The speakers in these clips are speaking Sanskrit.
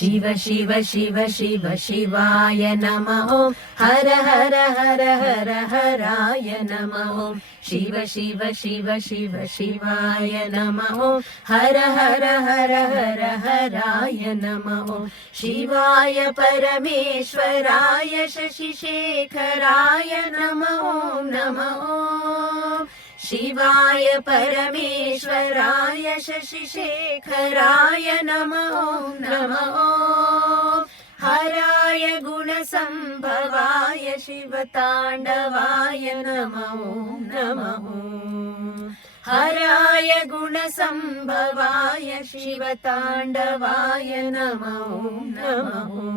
शिव शिव शिव शिव शिवाय नमः ॐ हर हर हर हर हराय नमः ॐ शिव शिव शिव शिव शिवाय नमः ॐ हर हर हर हर हराय नमः ॐ शिवाय परमेश्वराय शशिशेखराय नमः ॐ नमः ॐ शिवाय परमेश्वराय शशिशेखराय नमः ॐ नमः ॐ हराय गुणसम्भवाय शिवताण्डवाय नमः ॐ नमः ॐ हराय गुणसम्भवाय शिवताण्डवाय नमः ॐ नमः ॐ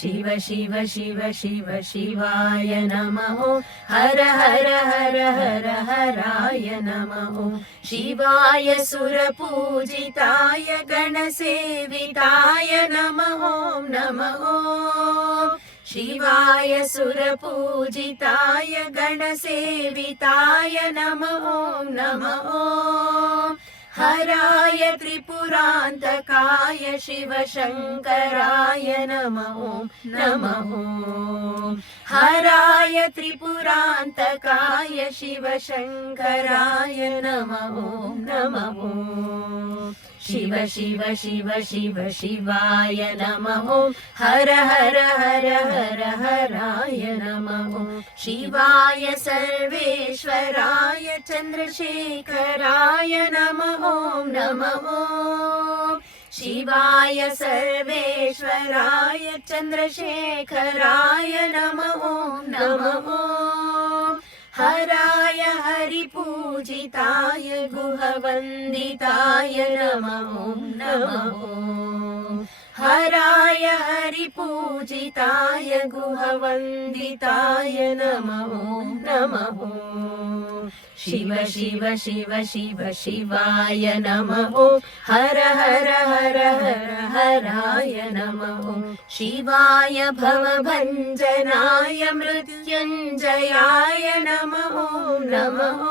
शिव शिव शिव शिव शिवाय नमः ॐ हर हर हर हर हराय नमः ॐ शिवाय सुरपूजिताय गणसेविताय नमः ॐ नमः ॐ शिवाय सुरपूजिताय गणसेविताय नमः ॐ नमः ॐ हराय त्रिपुरान्तकाय शिवशङ्कराय नमः ॐ नमः ॐ हराय त्रिपुरान्तकाय शिवशङ्कराय नमः ॐ नमः ॐ शिव शिव शिव शिव शिवाय नमः ॐ हर हर हर हर हराय नमः ॐ शिवाय सर्वेश्वराय चन्द्रशेखराय नमः ॐ नमः ॐ शिवाय सर्वेश्वराय चन्द्रशेखराय नमः ॐ नमः ॐ हराय हरिपूजिताय गुहवन्दिताय नमः ॐ नमः ॐ हराय हरिपूजिताय गुहवन्दिताय नमः ॐ नमः ॐ शिव शिव शिव शिव शिवाय नमः ॐ हर हर हर हर हराय नमः ॐ शिवाय भवभञ्जनाय मृत्युञ्जयाय नमः ॐ नमः ॐ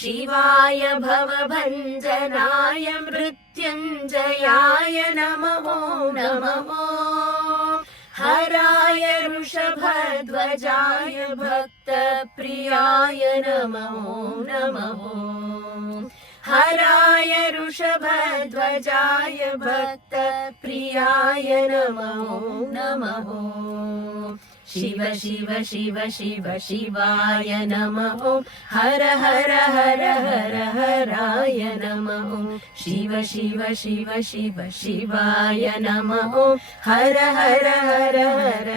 शिवाय भवभञ्जनाय मृत्युञ्जयाय नमः ॐ नमः ॐ हराय वृषभध्वजाय भक्तप्रियाय नमः ॐ नमः ॐ हराय वृषभध्वजाय भक्तप्रियाय नमः ॐ नमः ॐ शिव शिव शिव शिव शिवाय नमः ॐ हर हर हर हर हराय नमः ॐ शिव शिव शिव शिव शिवाय नमः ॐ हर हर हर हर